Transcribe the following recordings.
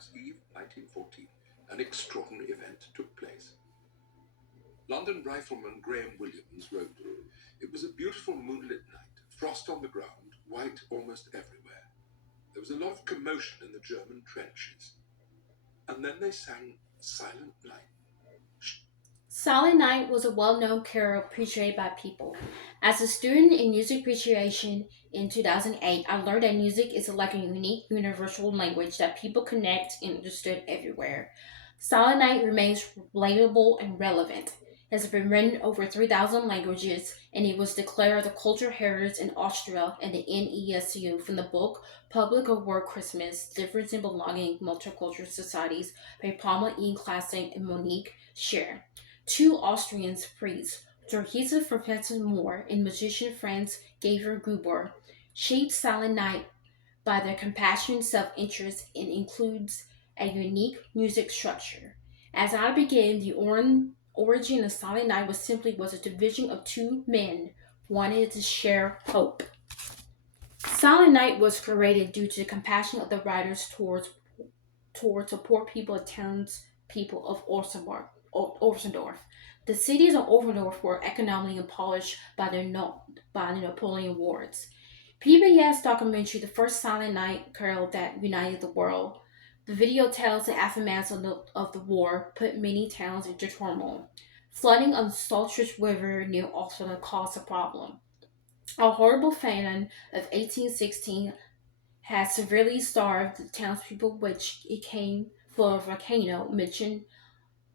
Christmas Eve 1914, an extraordinary event took place. London rifleman Graham Williams wrote, "It was a beautiful moonlit night, frost on the ground, white almost everywhere. There was a lot of commotion in the German trenches. And then they sang Silent Night." Silent Night was a well-known carol appreciated by people. As a student in music appreciation in 2008, I learned that music is like a unique universal language that people connect and understood everywhere. Silent Night remains relatable and relevant. It has been written in over 3,000 languages, and it was declared a cultural heritage in Austria and the NESU from the book Public Award Christmas, Difference in Belonging, Multicultural Societies by Palma E. Classic and Monique Scher. Two Austrian priests, Jorgisa Professor Moore and musician Franz Xaver Gruber, shaped Silent Night by their compassion, self-interest, and includes a unique music structure. As I began, the origin of Silent Night was a division of two men wanted to share hope. Silent Night was created due to the compassion of the writers towards the poor people of townspeople of Orsendorf. The cities of Orsendorf were economically impoverished by the Napoleon Wars. PBS documentary The First Silent Night Carol That United the World. The video tells the aftermath of the war put many towns into turmoil. Flooding of the Saltridge River near Orsendorf caused a problem. A horrible famine of 1816 had severely starved the townspeople, which it came for a volcano mentioned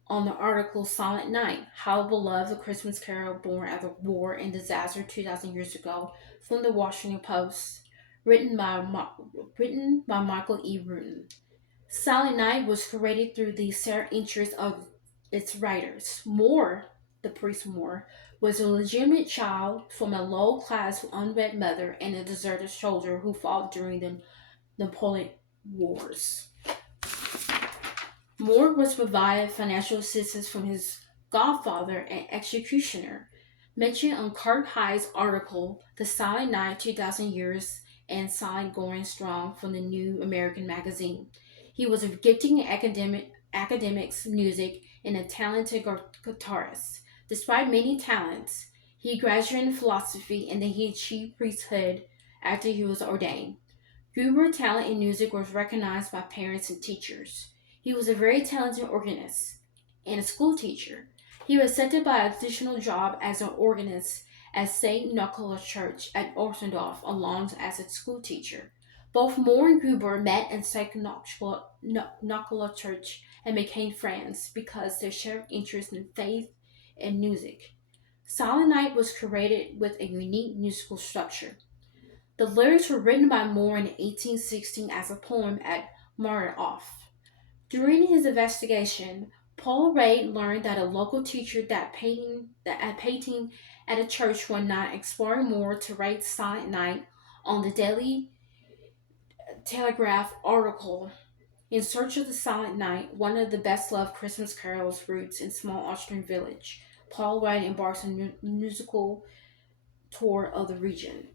on the article Silent Night, How Beloved the Christmas Carol Born Out of War and Disaster 2,000 Years Ago from the Washington Post, written by Michael E. Rutten. Silent Night was created through the self-interest of its writers. Moore, the priest Moore, was a legitimate child from a low-class unwed mother and a deserted soldier who fought during the Napoleonic Wars. Moore was provided financial assistance from his godfather and executioner, mentioned on Kurt Hyde's article The Silent Night 2000 Years and Silent Going Strong from the New American Magazine. He was a gifted academics, music, and a talented guitarist. Despite many talents, he graduated in philosophy and then he achieved priesthood after he was ordained. Gruber's talent in music was recognized by parents and teachers. He was a very talented organist and a school teacher. He was accepted by an additional job as an organist at St. Nicholas Church at Orsendorf, along as a school teacher. Both Moore and Gruber met at St. Nicholas Church and became friends because they shared interest in faith and music. Silent Night was created with a unique musical structure. The lyrics were written by Moore in 1816 as a poem at Martinoff. During his investigation, Paul Ray learned that a local teacher painting at a church one night exploring Moore to write Silent Night on the Daily Telegraph article In Search of the Silent Night, one of the best loved Christmas carols roots in small Austrian village. Paul Ray embarks on a musical tour of the region.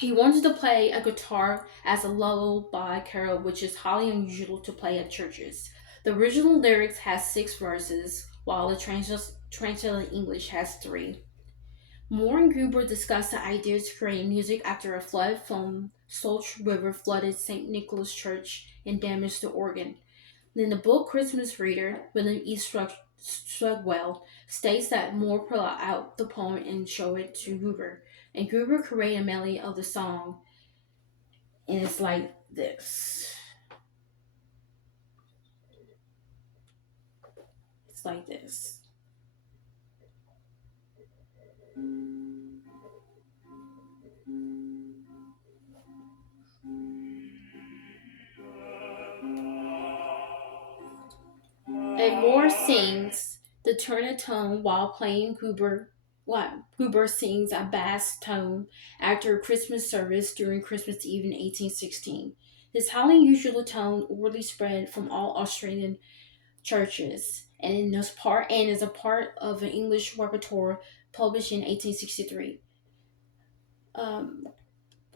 He wanted to play a guitar as a lullaby carol, which is highly unusual to play at churches. The original lyrics has 6 verses, while the translated English has 3. Moore and Gruber discussed the idea to create music after a flood from Solch River flooded St. Nicholas Church and damaged the organ. In the book Christmas Reader, William E. Strugwell states that Moore pulled out the poem and showed it to Gruber, and Gruber created a melody of the song, and it's like this. It's like this. And Moore sings the turn tone while playing Gruber sings a bass tone after a Christmas service during Christmas Eve in 1816. This highly unusual tone orally spread from all Australian churches and is a part of an English repertoire published in 1863. Um,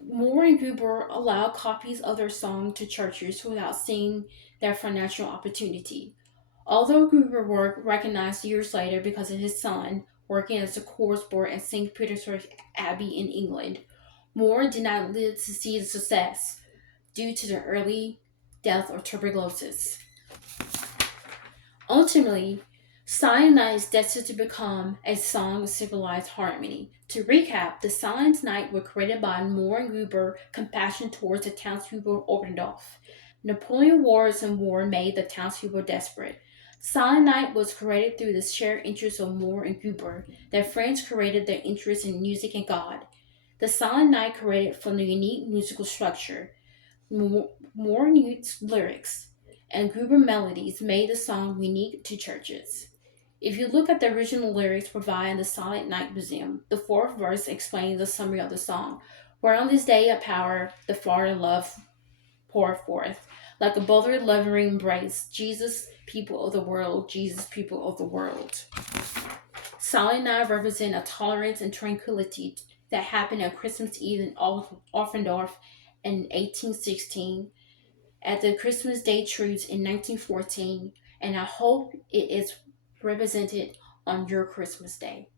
Moore and Gruber allowed copies of their song to churches without seeing their financial opportunity. Although Gruber worked recognized years later because of his son working as a chorus boy at St. Petersburg Abbey in England, Moore did not live to see the success due to the early death of tuberculosis. Ultimately, Silent Night is destined to become a song of civilized harmony. To recap, the Silent Night were created by Moore and Gruber, compassion towards the townspeople of Oberndorf. Napoleon Wars and war made the townspeople desperate. Silent Night was created through the shared interests of Moore and Gruber. Their friends created their interest in music and God. The Silent Night created from the unique musical structure. More lyrics and Gruber melodies made the song unique to churches. If you look at the original lyrics provided in the Silent Night Museum, the fourth verse explains the summary of the song. Where on this day of power, the Father love pour forth, like a brotherly loving embrace, Jesus, people of the world, Jesus, people of the world. Silent Night represents a tolerance and tranquility that happened on Christmas Eve in Offendorf in 1816 at the Christmas Day truce in 1914, and I hope it is represented on your Christmas Day.